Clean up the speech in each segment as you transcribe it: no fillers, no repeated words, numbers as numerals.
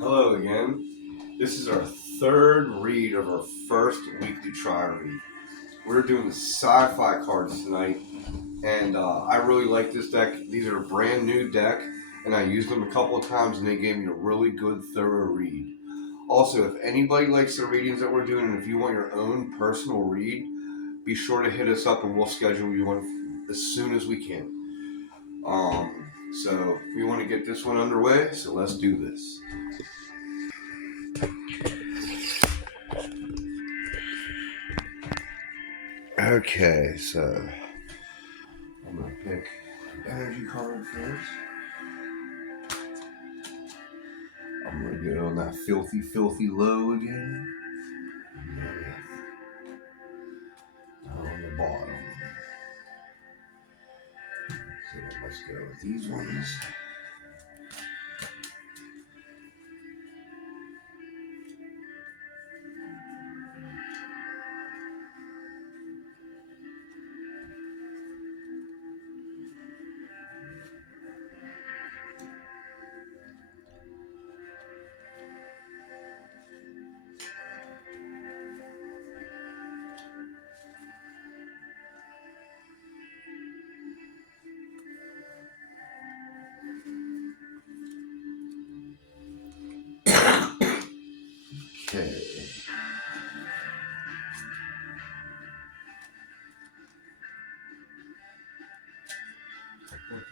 Hello again. This is our third read of our first weekly try read. We're doing the sci-fi cards tonight, and I really like this deck. These are a brand new deck, and I used them a couple of times, and they gave me a really good, thorough read. Also, if anybody likes the readings that we're doing, and if you want your own personal read, be sure to hit us up, and we'll schedule you one as soon as we can. So we want to get this one underway, so let's do this. Okay, so I'm gonna pick energy card first. I'm gonna go on that filthy, filthy low again. On the bottom. So let's go with these ones. Okay.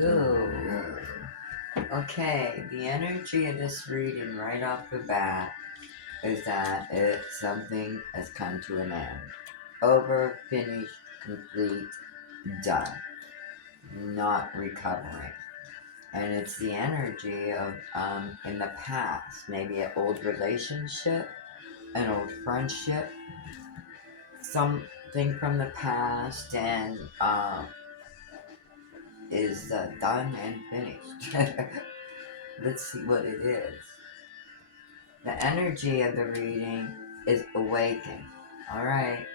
Ooh. Okay, the energy of this reading right off the bat is that something has come to an end. Over, finished, complete, done. Not recovering. And it's the energy of in the past, maybe an old relationship, an old friendship, something from the past, and is done and finished. Let's see what it is. The energy of the reading is awaken. Alright.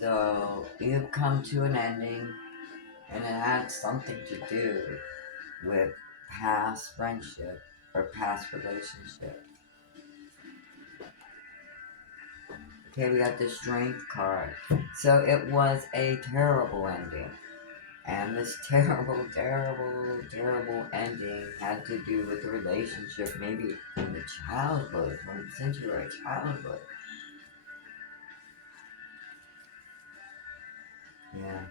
So you've come to an ending, and it had something to do with past friendship or past relationship. Okay, we got the strength card. So it was a terrible ending. And this terrible, terrible, terrible ending had to do with the relationship, maybe in the childhood, since you were a childhood. Yeah.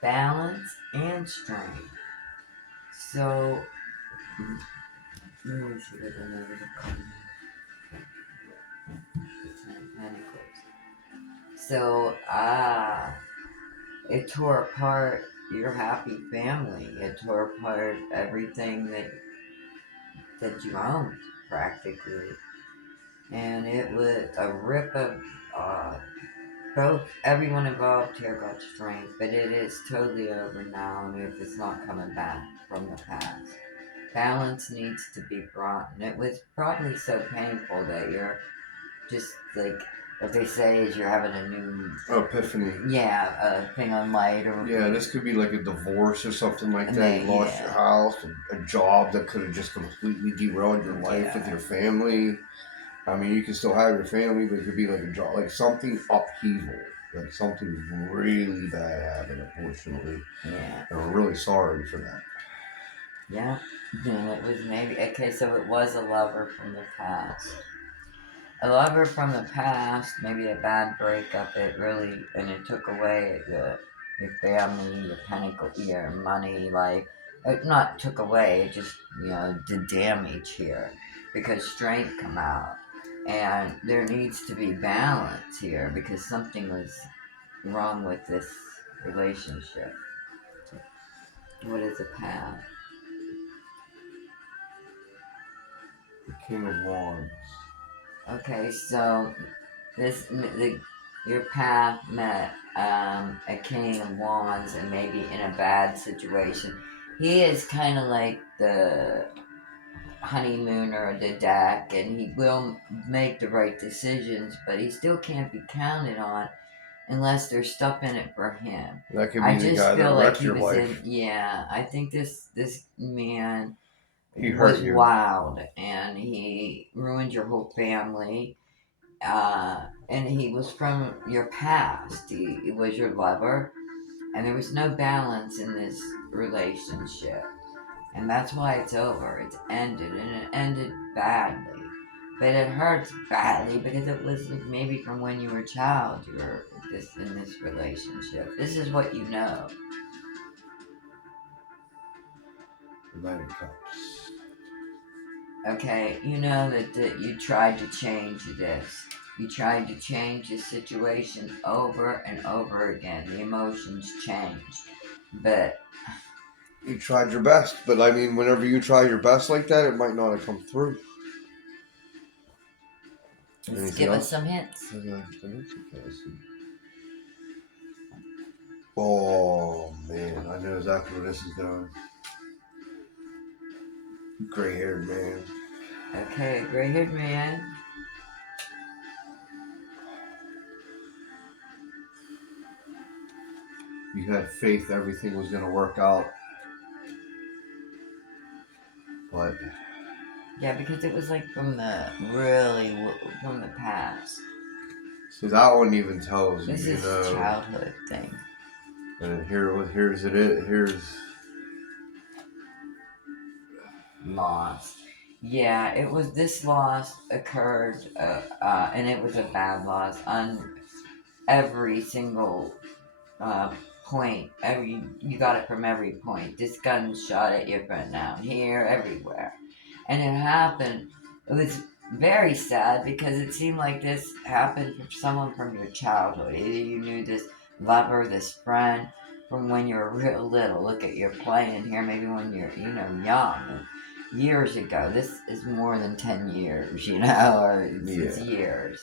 Balance and strength. So, let me see what the negative card is. Ten of Pentacles. So, it tore apart your happy family. It tore apart everything that you owned, practically. And it was a rip of both everyone involved here got strength, but it is totally over now, and if it's not coming back from the past. Balance needs to be brought, and it was probably so painful that you're just like what they say is you're having a new Epiphany. a thing on light or Yeah, this could be like a divorce or something like that. You lost your house, a job that could have just completely derailed your life with your family. I mean, you can still have your family, but it could be like a job, like something upheaval, like something really bad happened, unfortunately. Yeah. And I'm really sorry for that. Yeah. And it was maybe okay, so it was a lover from the past. A lover from the past, maybe a bad breakup, and it took away your family, your pinnacle, your money, like, it not took away, it just, did damage here, because strength come out, and there needs to be balance here, because something was wrong with this relationship. What is a path? The King of Wands. Okay, so your path met a king of wands and maybe in a bad situation. He is kind of like the honeymooner of the deck, and he will make the right decisions, but he still can't be counted on unless there's stuff in it for him. That could be I the just guy that feel like wrecked he your was life. in. Yeah, I think this man He hurt was you. wild, and he ruined your whole family. And he was from your past. He was your lover, and there was no balance in this relationship, and that's why it's over. It's ended, and it ended badly. But it hurts badly because it was maybe from when you were a child. You were this in this relationship. This is what you know. The Knight of Cups. Okay, you know that you tried to change this. You tried to change the situation over and over again. The emotions changed. But You tried your best, but I mean, whenever you try your best like that, it might not have come through. let's Anything give us else? some hints. Okay, let's see. Oh man, I know exactly where this is going. Gray-haired man. Okay, gray haired man. You had faith everything was going to work out, but Yeah, because it was like from from the past. see that one even tells you, This you is know. childhood thing. And here's Loss. Yeah, it was this loss occurred, and it was a bad loss on every single point. Every you got it from every point. This gun shot at you from down here, everywhere, and it happened. It was very sad because it seemed like this happened from someone from your childhood. Either you knew this lover, this friend from when you were real little. Look at your playing here, maybe when you're young. Years ago. This is more than 10 years, or it's yeah. years,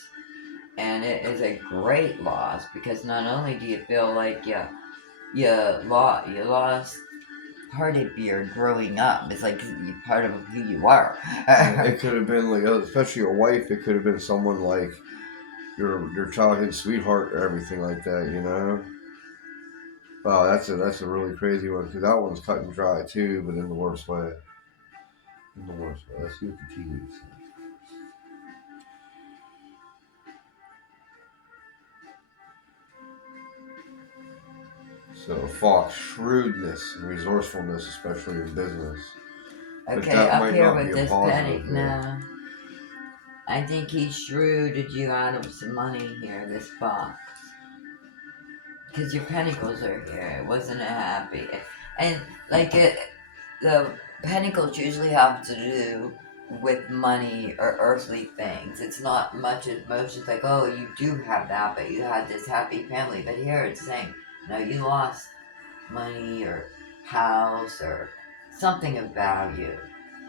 and it is a great loss because not only do you feel like you lost part of your growing up. It's like you part of who you are. It could have been like, especially your wife. It could have been someone like your childhood sweetheart or everything like that. You know. Wow, that's a really crazy one because that one's cut and dry too, but in the worst way. In the worst way. Let's see what the tea leaves say. So Fox, shrewdness and resourcefulness, especially in business. But Okay, that up might here not with be a this penny, positive here. no. I think he shrewded you out of some money here, this box. Because your pentacles are here. It wasn't a happy. And, like, the pentacles usually have to do with money or earthly things. It's not much emotions like, oh, you do have that, but you had this happy family. But here it's saying, no, you lost money or house or something of value.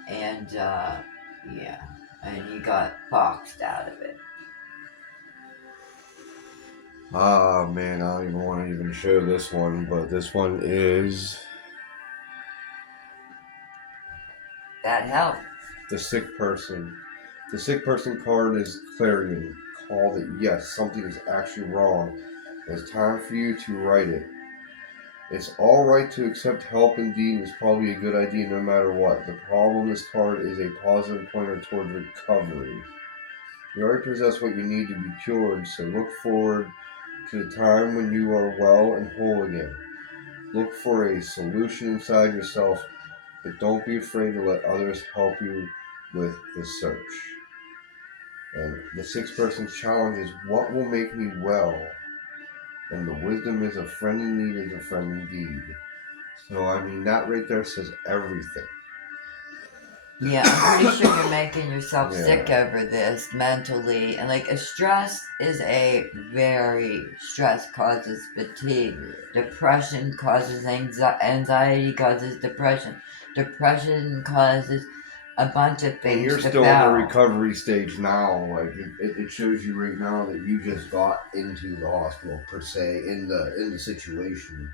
And, yeah, and you got boxed out of it. Ah man, I don't even want to even show this one, but this one is That helped. the sick person. The sick person card is clarion call that yes, something is actually wrong. It's time for you to write it. It's all right to accept help indeed, and it's probably a good idea no matter what. The problem this card is a positive pointer toward recovery. You already possess what you need to be cured, so look forward to the time when you are well and whole again. Look for a solution inside yourself, but don't be afraid to let others help you with the search. And the sixth person's challenge is what will make me well? And the wisdom is a friend in need is a friend indeed. So, I mean, that right there says everything. Yeah, I'm pretty sure you're making yourself sick Yeah. over this mentally. And like a stress is a very stress causes fatigue. Depression causes anxiety causes depression. Depression causes a bunch of And things you're to still in the fail. recovery stage now. Like it shows you right now that you just got into the hospital per se in the situation.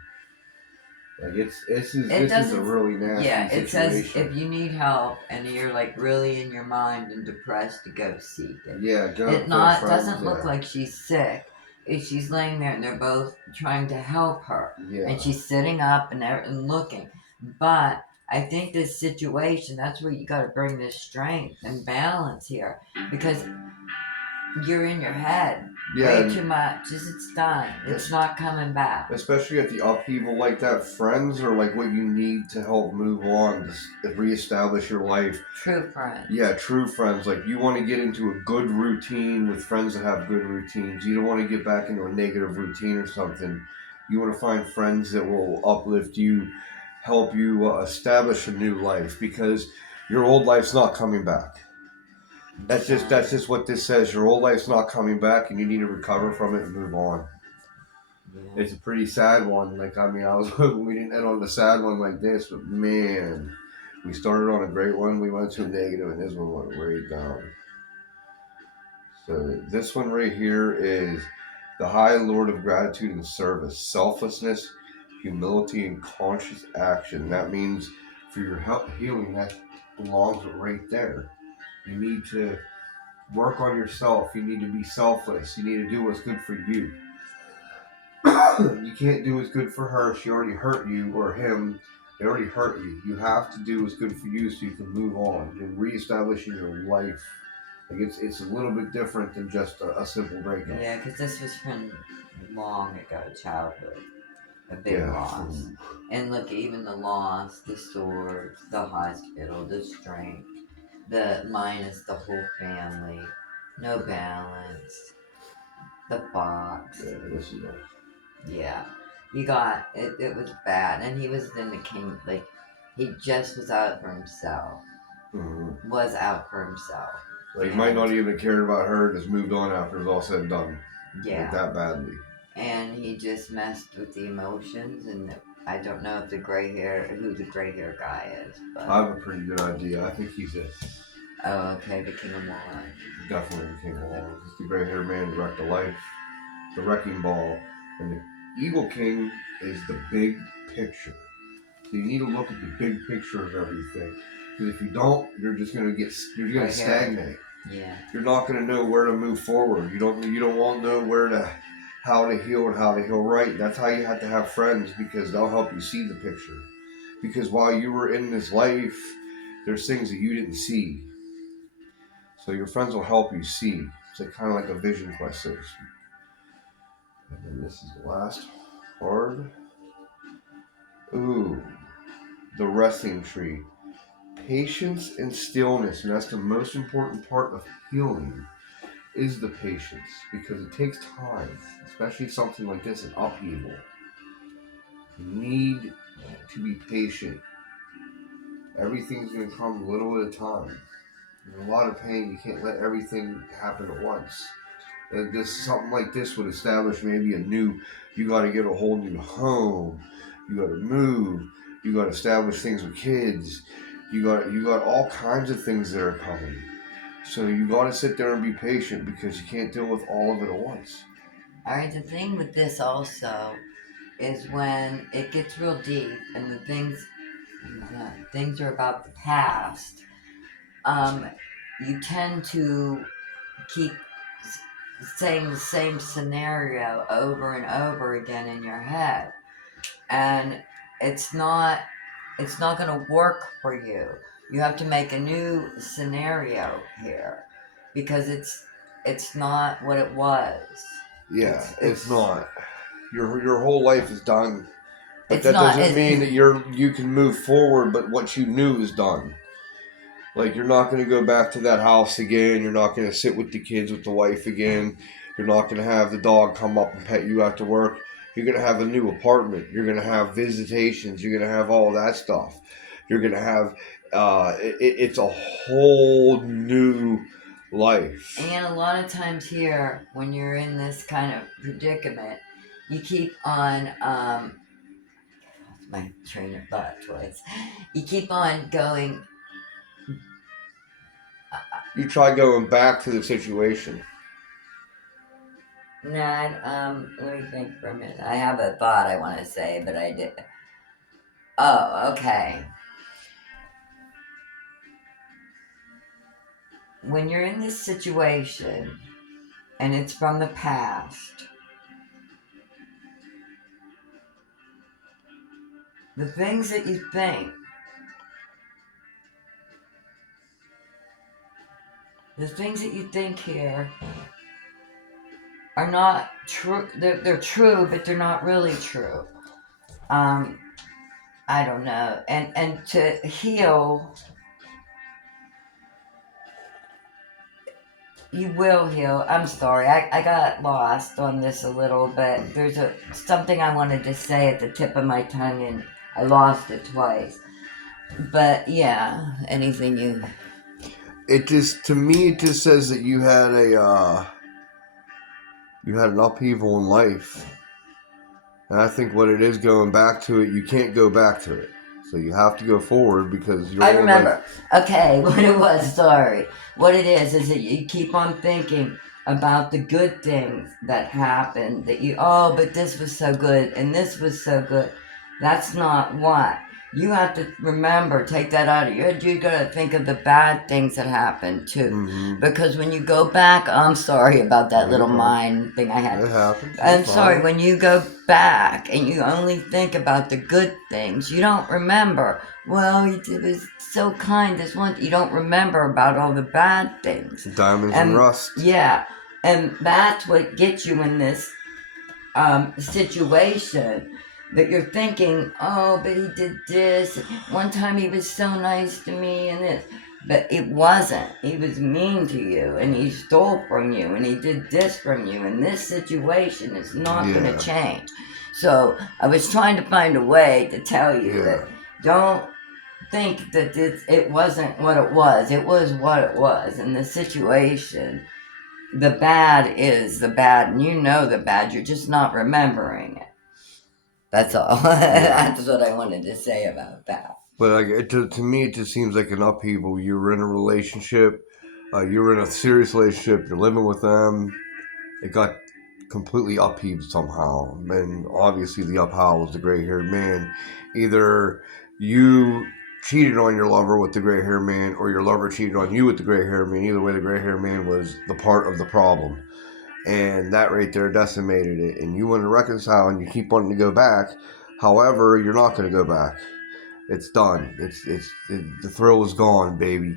Like It this is a doesn't. really nasty Yeah, it says situation. if you need help and you're like really in your mind and depressed, to go seek it. Yeah, go It for not friends. doesn't look Yeah, like she's sick. She's laying there and they're both trying to help her, and yeah. she's sitting up and looking. But I think this situation, that's where you got to bring this strength and balance here, because you're in your head Yeah, way and too much. It's done. It's not coming back. especially at the upheaval like that, friends are like what you need to help move on, to reestablish your life. True friends. Yeah, true friends. Like you want to get into a good routine with friends that have good routines. You don't want to get back into a negative routine or something. You want to find friends that will uplift you, help you establish a new life, because your old life's not coming back. That's just what this says. Your old life's not coming back, and you need to recover from it and move on. Yeah. It's a pretty sad one. Like, I mean, I was hoping we didn't end on the sad one like this, but man, we started on a great one. We went to a negative, and this one went way down. So this one right here is the High Lord of Gratitude and Service, selflessness, humility, and conscious action. That means for your healing, that belongs right there. You need to work on yourself. You need to be selfless. You need to do what's good for you. You can't do what's good for her. She already hurt you, or him. They already hurt you. You have to do what's good for you so you can move on. You're reestablishing your life. Like it's a little bit different than just a simple breakup. Yeah, because this was from long ago, childhood. A big Yeah. loss. And look, even the loss, the swords, the hospital, the strength, the minus the whole family, no balance, the fox. Yeah, this is all. Yeah. You got it, it was bad. And he was in the king, like, he just was out for himself. Mm-hmm. Was out for himself. Like, might not even cared about her, just moved on after it was all said and done. Yeah. Like, that badly. And he just messed with the emotions, and I don't know if who the gray hair guy is, but I have a pretty good idea. I think he's it. oh, okay, the King of Wands. Definitely the King of Wands. He's the gray haired man who wrecked a life, the wrecking ball, and the Eagle King is the big picture. So you need to look at the big picture of everything. Because if you don't, you're gonna stagnate. Yeah. You're not gonna know where to move forward. You won't know how to heal and how to heal right. That's how you have to have friends, because they'll help you see the picture. Because while you were in this life, there's things that you didn't see. So your friends will help you see. It's like, kind of like a vision quest, so to speak. And then this is the last card. Ooh, the resting tree. Patience and stillness, and that's the most important part of healing, is the patience, because it takes time, especially something like this, an upheaval. You need to be patient. Everything's going to come little at a time. There's a lot of pain. You can't let everything happen at once. Something like this would establish maybe you got to get a whole new home. You got to move. You got to establish things with kids. You got all kinds of things that are coming. So you got to sit there and be patient, because you can't deal with all of it at once. Alright, the thing with this also is when it gets real deep and the things are about the past, you tend to keep saying the same scenario over and over again in your head, and it's not going to work for you. You have to make a new scenario here, because it's not what it was. Yeah, it's not. Your whole life is done, but It's that not. doesn't mean that you can move forward. But what you knew is done. Like, you're not going to go back to that house again. You're not going to sit with the kids, with the wife again. You're not going to have the dog come up and pet you after work. You're going to have a new apartment. You're going to have visitations. You're going to have all that stuff. You're going to have, it's a whole new life. And a lot of times here, when you're in this kind of predicament, you keep on, my train of thought twice. You keep on going. You try going back to the situation. Let me think for a minute. I have a thought I want to say, but I did. Oh, okay. When you're in this situation and it's from the past, the things that you think The things that you think here are not true. They're true, but they're not really true. Um, I don't know. And to heal, you will heal. I'm sorry. I got lost on this a little bit. There's something I wanted to say at the tip of my tongue and I lost it twice. But yeah, anything you It just, to me, it just says that you had an upheaval in life, and I think what it is going back to it, you can't go back to it. So you have to go forward because your I old life. remember. Okay, what it was, sorry. What it is that you keep on thinking about the good things that happened. That you, oh, but this was so good and this was so good. That's not what. You have to remember, take that out of your head. You gotta think of the bad things that happened too. Mm-hmm. Because when you go back, I'm sorry about that No little problem. mind thing I had. It happens. I'm It's sorry, fine. when you go back and you only think about the good things, you don't remember. Well, he was so kind this one. You don't remember about all the bad things. Diamonds and And rust. yeah, and that's what gets you in this situation that you're thinking, oh, but he did this. One time he was so nice to me and this. But it wasn't. He was mean to you and he stole from you and he did this from you. And this situation is not going to Yeah. change. So I was trying to find a way to tell you Yeah. that don't think that it wasn't what it was. It was what it was. And the situation, the bad is the bad, and you know the bad, you're just not remembering it. That's all. Yeah. That's what I wanted to say about that. But like, to me, it just seems like an upheaval. You were in a relationship. You were in a serious relationship. You're living with them. It got completely upheaved somehow. And obviously, the upheaval was the gray haired man. Either you cheated on your lover with the gray haired man, or your lover cheated on you with the gray haired man. Either way, the gray haired man was the part of the problem. And that right there decimated it. And you want to reconcile and you keep wanting to go back. However, you're not going to go back. It's done. The thrill is gone, baby.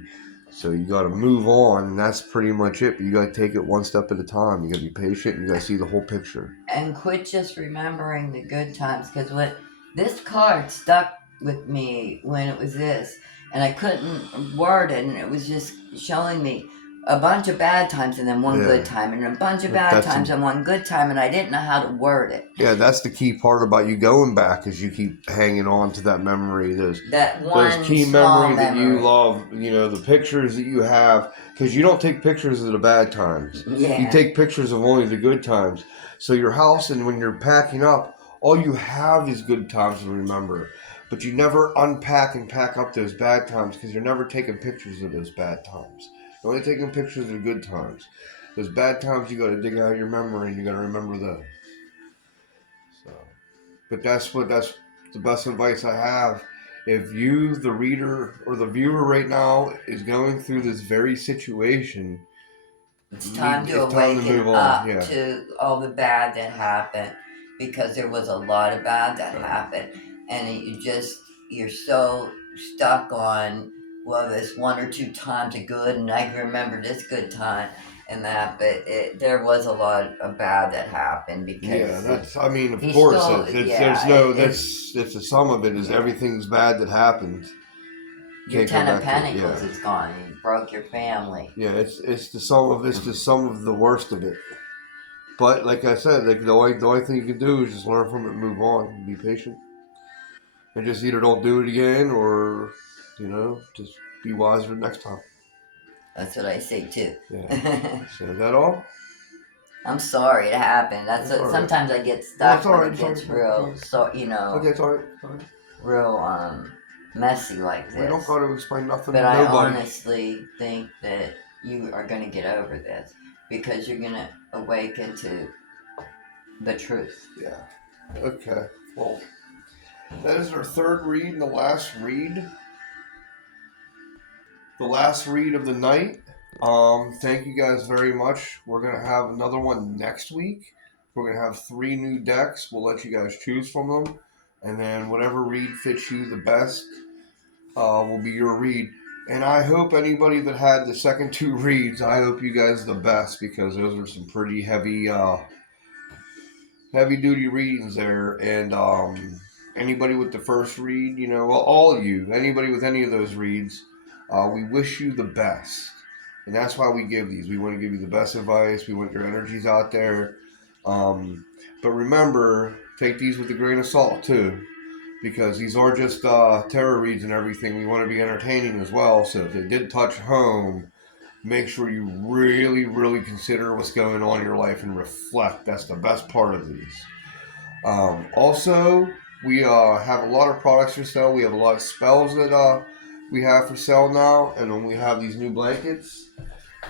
So you got to move on, and that's pretty much it. But you got to take it one step at a time. You got to be patient. And you got to see the whole picture. And quit just remembering the good times, because what this card stuck with me when it was this, and I couldn't word it, and it was just showing me a bunch of bad times and then one Yeah, good time, and a bunch of bad that's times and one good time, and I didn't know how to word it. yeah. That's the key part about you going back, is you keep hanging on to that memory. That Those one key small memory that you memory. love. You know, the pictures that you have, because you don't take pictures of the bad times. You Yeah. take pictures of only the good times. So your house, and when you're packing up, all you have is good times to remember. But you never unpack and pack up those bad times, because you're never taking pictures of those bad times. You're only taking pictures of the good times. Those bad times, you got to dig out your memory, and you got to remember those. So, but that's the best advice I have. If you, the reader or the viewer right now, is going through this very situation, It's time to it's time to awaken move on. up Yeah, to all the bad that happened, because there was a lot of bad that happened, and you're so stuck on, well, this one or two times are good and I can remember this good time and that, but there was a lot of bad that happened yeah. because That's. I mean, of he course, stole, it's there's yeah, no. That's the sum of it. Is yeah. everything's bad that happens. Your Can't go ten of back to it. pentacles Yeah, is gone, you broke your family. yeah. It's the sum of the worst of it. But like I said, like the only thing you can do is just learn from it, and move on, and be patient, and just either don't do it again, or just be wiser next time. That's what I say too. Yeah. So is that all? I'm sorry it happened. It's all right. Sometimes I get No, it's stuck all when right. it It's all right. gets It's all right. It's all real, right. so Okay, it's all right. It's all right. real messy like We don't this. got to explain nothing But to I nobody. honestly think that you are going to get over this because you're going to awaken to the truth. Yeah. Okay. Well, that is our third read and the last read. The last read of the night. Thank you guys very much. We're gonna have another one next week. We're gonna have 3 new decks. We'll let you guys choose from them, and then whatever read fits you the best will be your read. And I hope anybody that had the second two reads, I hope you guys the best, because those are some pretty heavy duty readings there. And anybody with the first read, well, all of you, anybody with any of those reads, we wish you the best. And that's why we give these. We want to give you the best advice. We want your energies out there. Um, but remember, take these with a grain of salt too, because these are just tarot reads and everything. We want to be entertaining as well. So if they did touch home, make sure you really, really consider what's going on in your life and reflect. That's the best part of these. Also, we have a lot of products for sale. We have a lot of spells that we have for sale now, and then we have these new blankets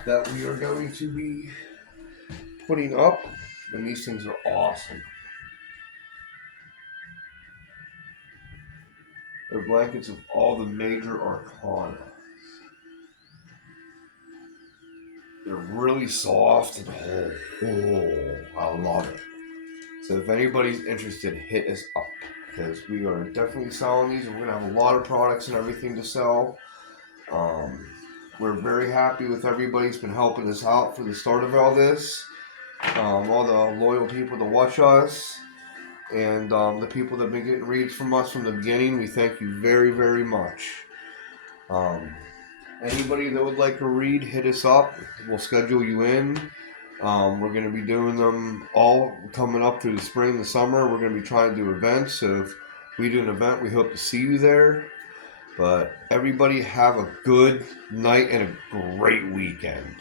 that we are going to be putting up. And these things are awesome. They're blankets of all the major arcana. They're really soft and I love it. So if anybody's interested, hit us up, because we are definitely selling these, and we're gonna have a lot of products and everything to sell. Um, we're very happy with everybody's been helping us out for the start of all this. All the loyal people that watch us, and the people that have been getting reads from us from the beginning. We thank you very, very much. Um, Anybody that would like a read, hit us up. We'll schedule you in. We're going to be doing them all coming up through the spring, the summer. We're going to be trying to do events. So if we do an event, we hope to see you there. But everybody have a good night and a great weekend.